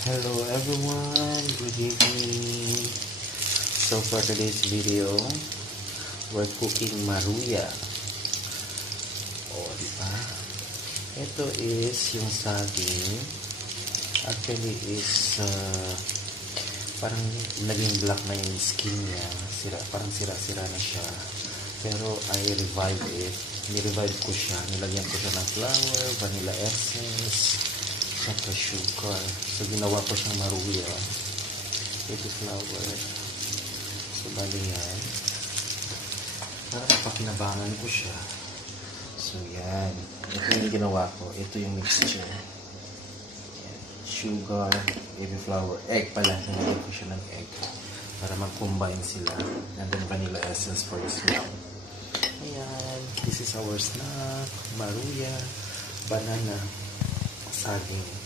Hello everyone, good evening. So for today's video, we're cooking maruya. Diba? Ito is yung saging. Actually is parang naging black na yung skin niya. Parang sira-sira na siya. Pero I revive it. Ni-revive ko siya. Nilagyan ko siya ng flour, vanilla essence, saka sugar. So, ginawa ko siyang maruya. Ito flour. So, bali yan. Para napakinabangan ko siya. So, yan. Ito yung ginawa ko. Ito yung mixture. Yan. Sugar, baby flour, egg pala. Nilagyan ko siya ng egg. Para mag-combine sila. And then vanilla essence for the smell. Ayan. This is our snack. Maruya. Banana. Saging.